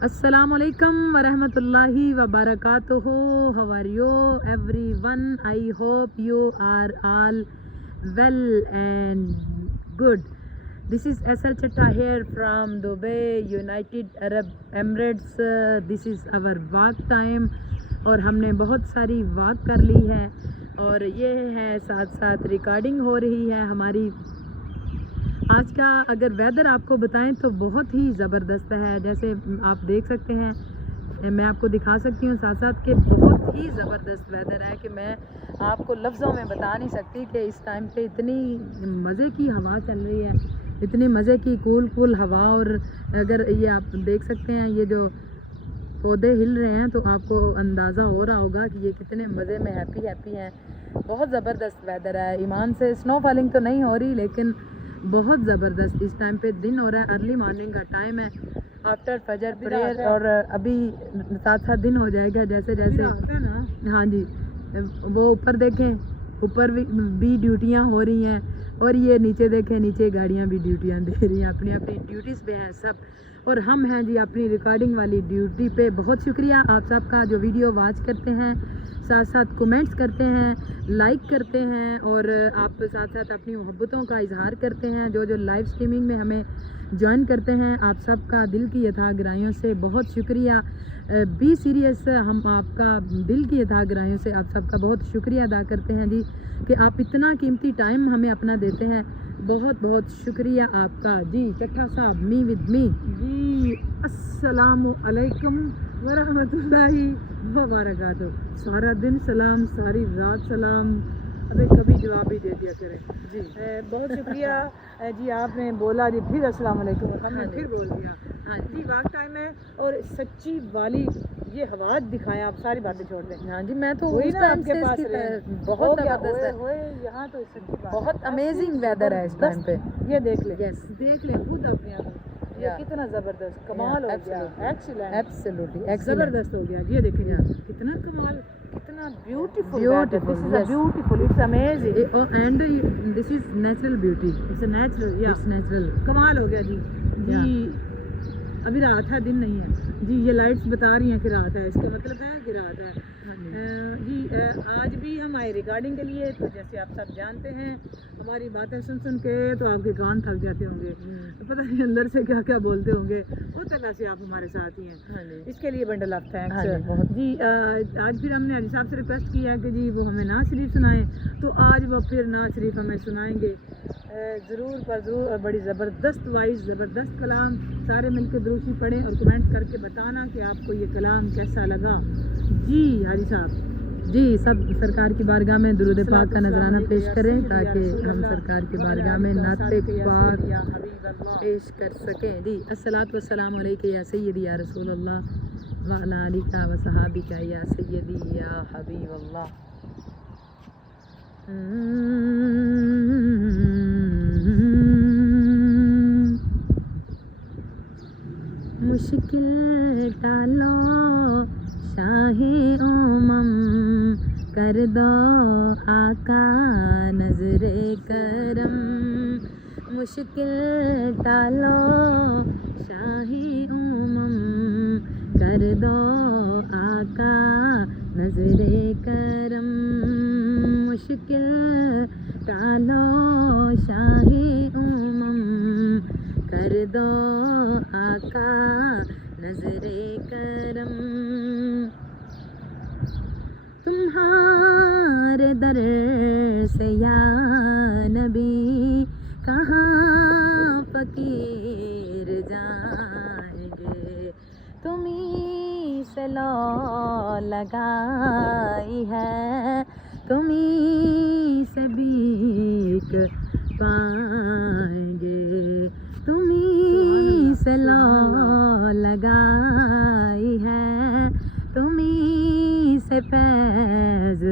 Assalamualaikum warahmatullahi wabarakatuh. How are you everyone? I hope you are all well and good. This is SL Chatta here from Dubai, United Arab Emirates. This is our walk time और हमने बहुत सारी walk कर ली है और ये है साथ साथ रिकॉर्डिंग हो रही है हमारी। आज का अगर वेदर आपको बताएं तो बहुत ही ज़बरदस्त है, जैसे आप देख सकते हैं, मैं आपको दिखा सकती हूँ साथ साथ कि बहुत ही ज़बरदस्त वेदर है कि मैं आपको लफ्ज़ों में बता नहीं सकती कि इस टाइम पे इतनी मज़े की हवा चल रही है, इतनी मज़े की कूल हवा। और अगर ये आप देख सकते हैं ये जो पौधे हिल रहे हैं तो आपको अंदाज़ा हो रहा होगा कि ये कितने मज़े में हैप्पी हैं। बहुत ज़बरदस्त वेदर है। ईमान से स्नो फॉलिंग तो नहीं हो रही लेकिन बहुत ज़बरदस्त इस टाइम पे दिन हो रहा है। अर्ली मॉर्निंग का टाइम है आफ्टर फजर प्रेयर और अभी साथ साथ दिन हो जाएगा जैसे जैसे। हाँ जी, वो ऊपर देखें, ऊपर भी ड्यूटियाँ हो रही हैं और ये नीचे देखें, नीचे गाड़ियाँ भी ड्यूटियाँ दे रही हैं, अपनी अपनी ड्यूटीज़ पे हैं सब। और हम हैं जी अपनी रिकॉर्डिंग वाली ड्यूटी पे। बहुत शुक्रिया आप सबका जो वीडियो वॉच करते हैं, साथ साथ कमेंट्स करते हैं, लाइक करते हैं और आप साथ साथ अपनी मोहब्बतों का इजहार करते हैं। जो जो लाइव स्ट्रीमिंग में हमें ज्वाइन करते हैं, आप सबका दिल की यथाग्राहियों से बहुत शुक्रिया। बी सीरियस, हम आपका दिल की यथाग्राहियों से आप सबका बहुत शुक्रिया अदा करते हैं जी कि आप इतना कीमती टाइम हमें अपना देते हैं। बहुत बहुत शुक्रिया आपका जी। चट्टा साहब, मी विद मी जी। अस्सलामु अलैकुम वरहमतुल्लाहि वबरकातुहू। सारा दिन सलाम, सारी रात सलाम, अबे कभी जवाब भी दे दिया करें जी। बहुत शुक्रिया जी, आपने बोला जी फिर अस्सलाम अलैकुम, हमने फिर बोल दिया। हाँ जी, वाक टाइम है और सच्ची वाली ये हवा दिखाएं, आप सारी बातें छोड़ दें। हाँ जी, मैं तो वही ना आपके पास बहुत ज़बरदस्त है, यहाँ तो सच्ची बात बहुत अमेजिंग वेदर है इस टाइम पे। ये देख ले, यस, देख ले खुद अपने आप, ये कितना ज़बरदस्त कमाल हो गया। एक्सीलेंट, एब्सोल्युटली ज़बरदस्त हो गया। ये देखिए कितना कमाल, कितना beautiful, Beautiful, this is a yes. Beautiful, it's amazing and this is natural beauty, it's natural, या इट्स नेचुरल। कमाल हो गया जी। जी अभी रात है, दिन नहीं है जी। ये लाइट्स बता रही हैं कि रात है, इसका मतलब है कि रात है जी। आज भी हम आए रिकॉर्डिंग के लिए, तो जैसे आप सब जानते हैं हमारी बातें सुन सुन के तो आपके कान थक जाते होंगे, तो पता नहीं अंदर से क्या क्या बोलते होंगे। बहुत तरह से आप हमारे साथ ही हैं, इसके लिए बंडल ऑफ थैंक्स जी। आज फिर हमने हाजी साहब से रिक्वेस्ट किया कि जी वो हमें नात शरीफ सुनाएं, तो आज वो फिर नात शरीफ हमें सुनाएंगे ज़रूर पर ज़रूर। और बड़ी ज़बरदस्त वाइज, ज़बरदस्त कलाम, सारे मिलकर दुरूशी पढ़ें और कमेंट करके बताना कि आपको ये कलाम कैसा लगा जी। हाजी साहब जी, सब सरकार की बारगाह में दुरूद पाक का नजराना पेश करें ताकि हम सरकार की बारगाह में नाते पाक पेश कर सकें जी। अस्सलातु वस्सलामु अलैका या सय्यदी या रसूल अल्लाह व अला आलिका व सहाबिका या सय्यदी या हबीब अल्लाह। मुश्किल टालो शाहे उमम, कर दो आका नजरे करम। मुश्किल टालो शाहे उमम, कर दो आका नजरे करम। मुश्किल टालो शाहे उमम, कर दो आका नजरे करम। तुम्हारे दर से या नबी कहाँ फकीर जाएंगे। तुम्हीं से लो लगाई है, तुम्हीं से भीख पाएंगे। तुम्हीं से लो लगाई है, तुम्हीं से फैज़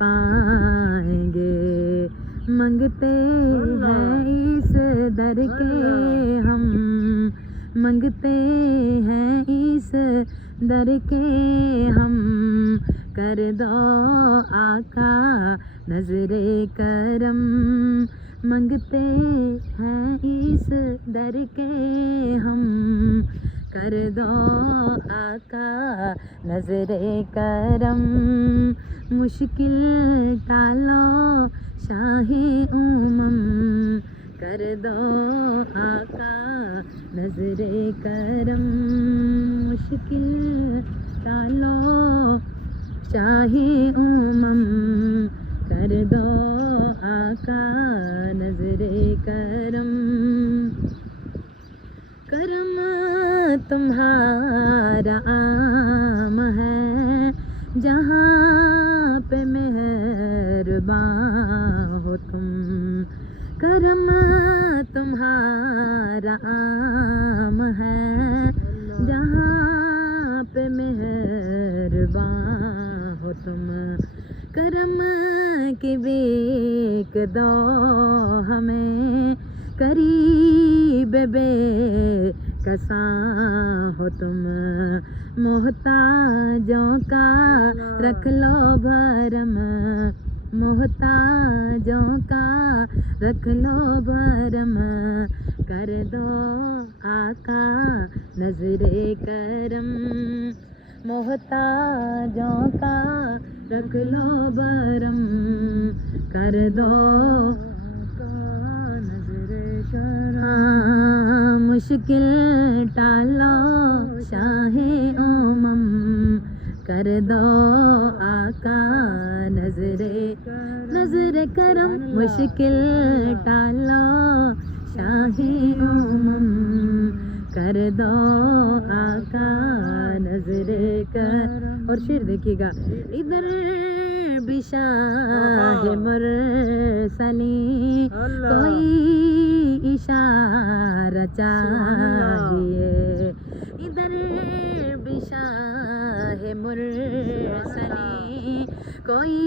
पाएंगे। मंगते हैं इस दर के हम, मंगते हैं इस दर के हम। कर दो आका नजरे करम, मंगते हैं इस दर के हम। कर दो आका नजरे करम, मुश्किल टालो शाहे उमम, कर दो आका नजरे करम, मुश्किल टालो शाहे उमम, कर दो आका नजरे करम। करम तुम्हारा आम है जहाँ पे मेहरबान हो तुम, करम तुम्हारा आम है जहाँ पे मेहरबान हो तुम, करम की बेक दो हमें, करीब बेकसा हो तुम, मोहताजों का रख लो भरम, मोहताजों का रख लो भरम, कर दो आका नजरे करम, मोहताजों का रख लो भरम, कर दो मुश्किल टालो शाहे ओमम, कर दो आका नजरे करम, मुश्किल टालो शाहे ओमम, कर दो आका नजरे कर। और शेर देखिएगा, इधर भी शाह मुरसली कोई इशारा चाहिए, इधर भी शाह मुरसली कोई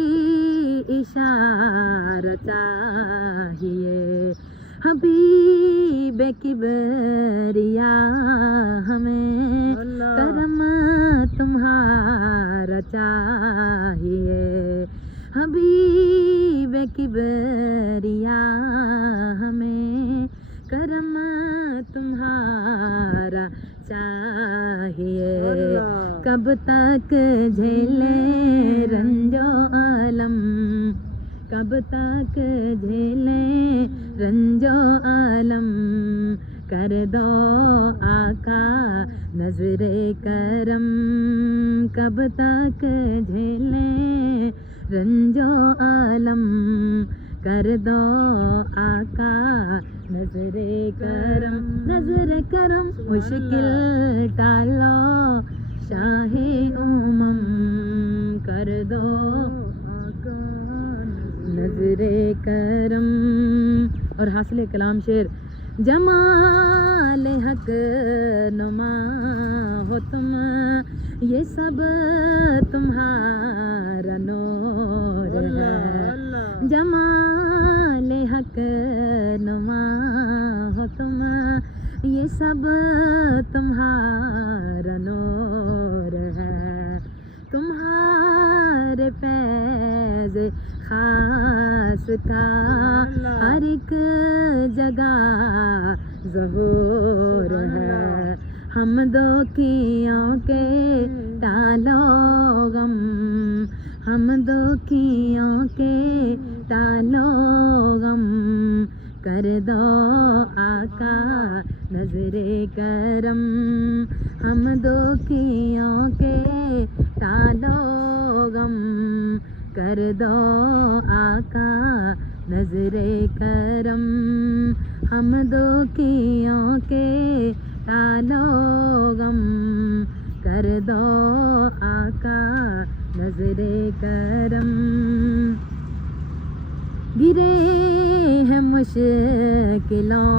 इशारा चाहिए, हबीब किबरिया हमें करम तुम्हारा चाहिए, हबीब किबरिया हमें करम तुम्हारा चाहिए, कब तक झेले रंजो आलम, कब तक झेले रंजो आलम, कर दो आका नजरे करम, कब तक झेले रंजो आलम, कर दो आका नजरे करम, नजरे करम, मुश्किल टालो शाहे उमम, कर दो आका नजरे करम। और हासिल कलाम शेर, जमाल हक नुमा हो तुम, ये सब तुम्हारा नूर है, जमाल हक नुमा हो तुम, ये सब तुम्हारा नूर है, तुम्हारे फैज़ खास का हर एक जगह ज़हूर है, हम दो कियों के टालो गम, हम दो कियों के टालो गम, कर दो आका नजरे करम, हम दो कियों के टालो गम, कर दो आका नजरे करम, हम दो कियों के टालो गम, कर दो आका नजरे करम। गिरे हैं मुश्किलों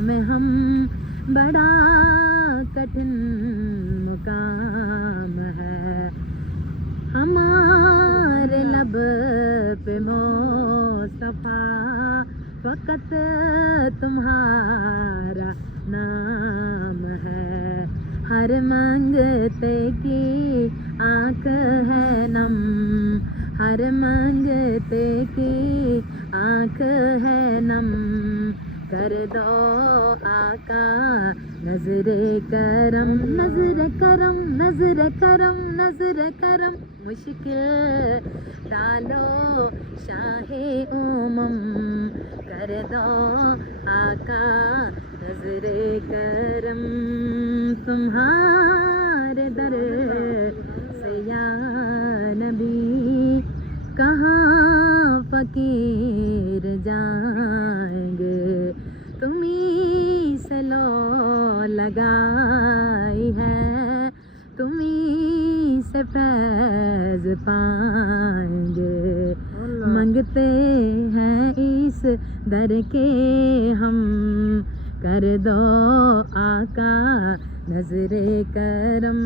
में हम, बड़ा कठिन मुकाम है, हमारे लब पे मुस्तफा फ़कत तुम्हारा नाम है, हर मंगते की आँख है नम, हर मंगते की आँख है नम, कर दो आका नजरे करम नजरे करम नजरे करम नजरे करम मुश्किल डालो शाहे उमम कर दो आका नजरे करम तुम्हारे दर से या नबी कहाँ फकीर जाएंगे तुम्ही से लो लगाई है तुम्ही से फैज पाएंगे मांगते हैं इस दर के हम कर दो आका नजरे करम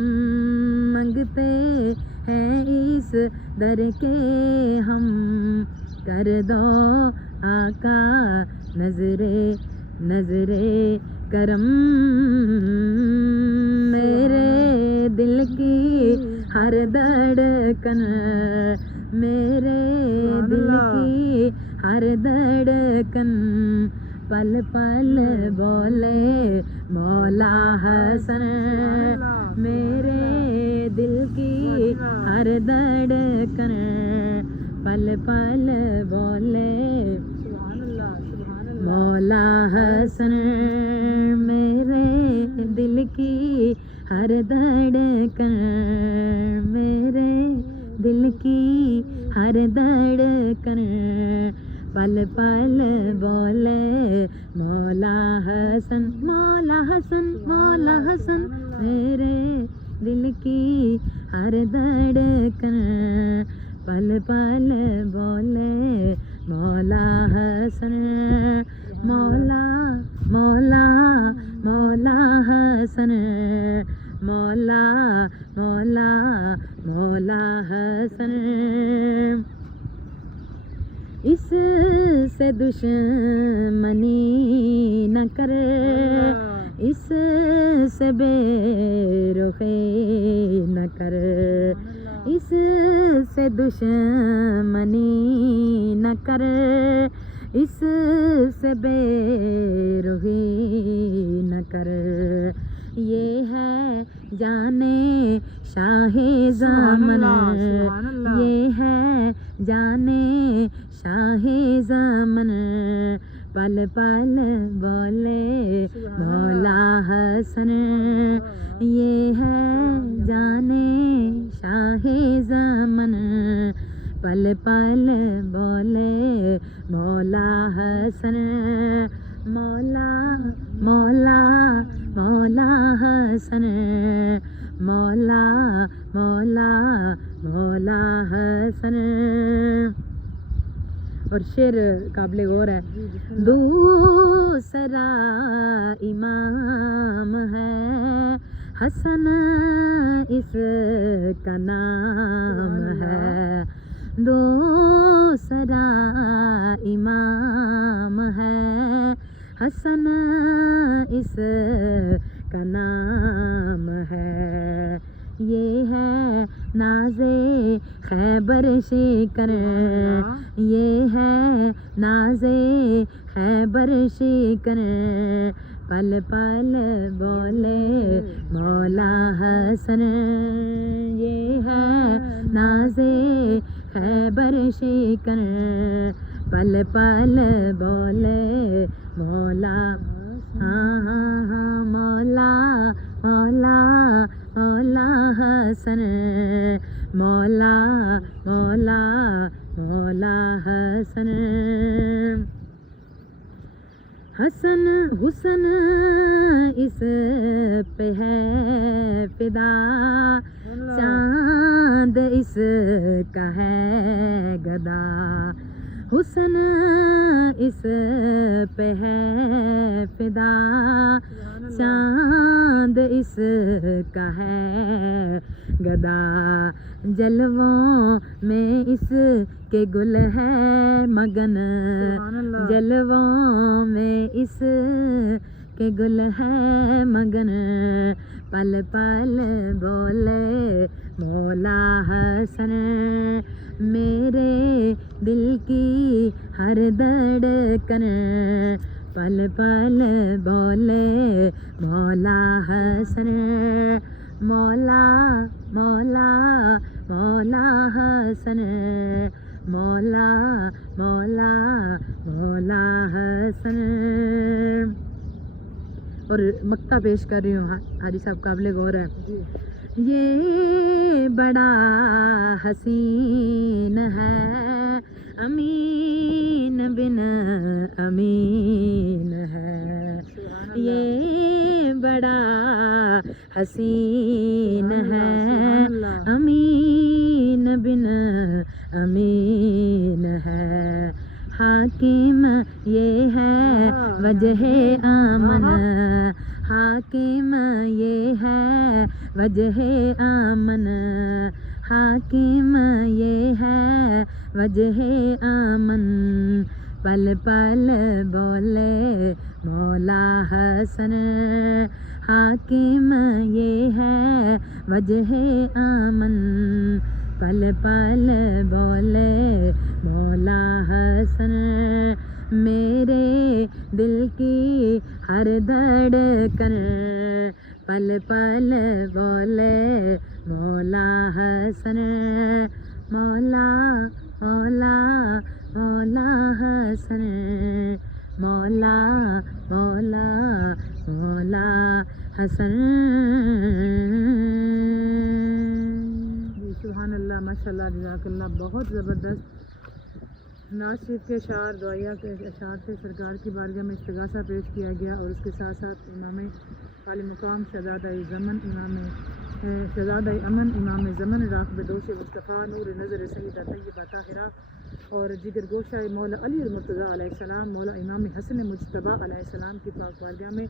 मांगते हैं इस दर के हम कर दो आका नजरे नजरे करम मेरे दिल की हर धड़कन मेरे दिल की हर धड़कन पल पल बोले मौला हसन मेरे दिल की हर धड़कन पल पल बोले मौला हसन मेरे दिल की हर धड़कन मेरे दिल की हर धड़कन पल पल बोले मौला हसन मौला हसन मौला हसन मेरे दिल की हर धड़कन पल पल बोले मौला हसन मौला मौला मौला हसन मौला मौला मौला हसन इससे दुश्मनी न कर इससे बेरुखे न कर इससे दुश्मनी न कर इससे बेरुखी न कर ये है जाने शाहे ज़ामन ये है जाने शाहे ज़ामन पल पल बोले मौला हसन ये है जाने शाहे ज़ामन पल पल बोले मौला हसन मौला मौला मौला हसन मौला मौला मौला हसन और शेर काबिल गौर है दूसरा इमाम है हसन इसका नाम है दूसरा इमाम है हसन इसका नाम है ये है नाज़े खैबर शिकन ये है नाज़े खैबर शिकन पल पल बोले मौला हसन ये है नाज़े खैबर शिकन पल पल बोले मौला हाँ हाँ हाँ मौला मौला मौला हसन मौला मौला मौला हसन हसन हुसन इस पे है फिदा चांद इसका है गदा हुसन इस पे है फिदा चांद इसका है गदा जलवों में इसके गुल है मगन जलवों में इसके गुल है मगन पल पल बोले मौला हसन मेरे दिल की हर धड़कन पल पल बोले मौला हसन, मौला मौला मौला हसन, मौला मौला मौला हसन। और मक्ता पेश कर रही हूँ, हाजी साहब काबिल गौर है। ये बड़ा हसीन है अमीन बिन अमीन है, ये बड़ा हसीन है अमीन बिन अमीन है। हाकिम ये है वजह आमन, हाकिम ये है वजह आमन, हाकिम ये है वजह आमन। पल पल बोले मौला हसन, हाकिम ये है वजह आमन। पल पल बोले मौला हसन, मेरे दिल की हर धड़कन। पल पल बोले मौला हसन, मौला मौला मौला हसन, मौला मौला मौला हसन। सुभान अल्लाह, माशाल्लाह, जज़ाकल्लाह। बहुत ज़बरदस्त नाज़ शरीफ के अशार, दुआया के अशार से सरकार की बारगाह में इस्तिगासा पेश किया गया। और उसके साथ साथ इमाम आली मुकाम शहज़ादा-ए ज़मन, शहज़ादा-ए अमन, इमाम ज़मन, राक़िब दोश मुस्तफ़ा, नूर नज़र सैयदा तय्यबा ताहिरा और जिगर गोशा मौला अली मुर्तज़ा अलैहिस्सलाम, मौला इमाम हसन मुज्तबा अलैहिस्सलाम की पाक बारगाह में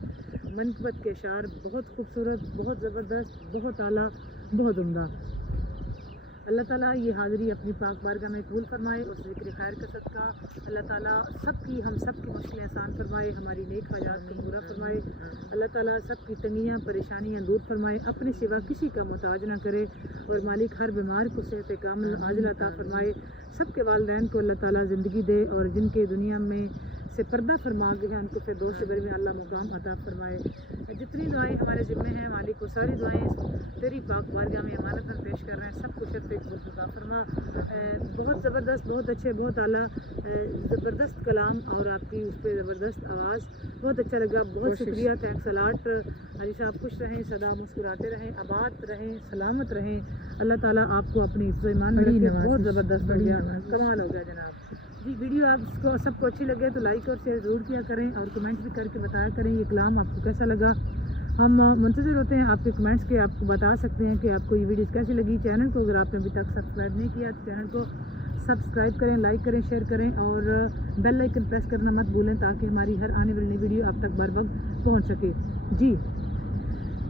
मनक़बत के अशार बहुत खूबसूरत, बहुत ज़बरदस्त, बहुत आला, बहुत उम्दा। अल्लाह ताला ये हाज़िरी अपनी पाक बारगाह में कबूल फरमाए। उस ज़िक्र खैर का सदका अल्लाह ताला सबकी, हम सब की मुश्किलें आसान फरमाए, हमारी नेक हाजात को पूरा फरमाए। अल्लाह ताला सबकी तंगियाँ परेशानियाँ दूर फरमाए, अपने सिवा किसी का मोहताज ना करे। और मालिक हर बीमार को सेहत कामिल आजिला अता फरमाए। सबके वालिदैन को अल्लाह ताला ज़िंदगी दे और जिनके दुनिया में से पर्दा फरमा गए हैं उनको फिरदौस बरी में अल्लाह मुकाम अता फरमाए। जितनी दुआएं हमारे ज़िम्मे हैं मालिक, वो सारी दुआएं तेरी पाक बारगाह में अमानत में पेश कर रहे हैं। सबको शर्फ़ कबूल अता फरमा। बहुत ज़बरदस्त, बहुत अच्छे, बहुत आला, ज़बरदस्त कलाम और आपकी उस पर ज़बरदस्त आवाज़, बहुत अच्छा लगा। बहुत शुक्रिया, थैंक्स अलाट। हाजी साहब खुश रहें, सदा मुस्कुराते रहें, आबाद रहें, सलामत रहें। अल्लाह ताला आपको अपनी हिफ्ज़ ईमान में रखे। बहुत ज़बरदस्त हो गया, कमाल हो गया जनाब जी। वीडियो आपको सबको अच्छी लगे तो लाइक और शेयर ज़रूर किया करें और कमेंट्स भी करके बताया करें ये कलाम आपको कैसा लगा। हम मुंतज़िर होते हैं आपके कमेंट्स के, आपको बता सकते हैं कि आपको ये वीडियोस कैसी लगी। चैनल को अगर आपने अभी तक सब्सक्राइब नहीं किया तो चैनल को सब्सक्राइब करें, लाइक करें, शेयर करें और बेल आइकन प्रेस करना मत भूलें ताकि हमारी हर आने वाली नई वीडियो आप तक बर वक्त पहुँच सके।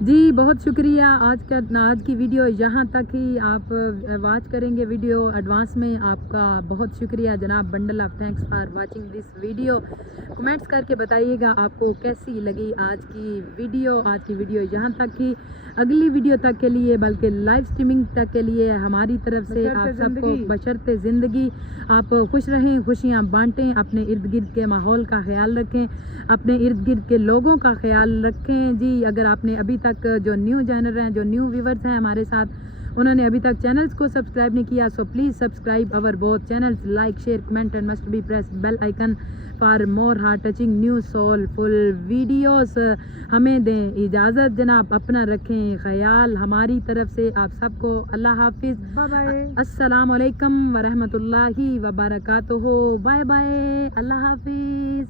जी बहुत शुक्रिया। आज की वीडियो यहाँ तक ही आप वॉच करेंगे वीडियो एडवांस में। आपका बहुत शुक्रिया जनाब, bundle of thanks for watching this video. Comments करके बताइएगा आपको कैसी लगी आज की वीडियो यहाँ तक ही। अगली वीडियो तक के लिए, बल्कि लाइव स्ट्रीमिंग तक के लिए हमारी तरफ से आप सबको बशर्ते ज़िंदगी आप खुश रहें, खुशियाँ बांटें, अपने इर्द गिर्द के माहौल का ख्याल रखें, अपने इर्द गिर्द के लोगों का ख्याल रखें। जी अगर आपने अभी तक जो न्यू चैनल हैं, जो न्यू व्यूवर्स हैं हमारे साथ, उन्होंने अभी तक चैनल्स को सब्सक्राइब नहीं किया, so please subscribe our both channels, like share comment and must be press bell icon for more heart touching new soulful videos. हमें दें इजाज़त जनाब, अपना रखें ख्याल। हमारी तरफ से आप सबको अल्लाह हाफिज़, अस्सलाम वालेकुम व रहमतुल्लाहि व बरकातुहू। बाय बाय, अल्लाह हाफिज़।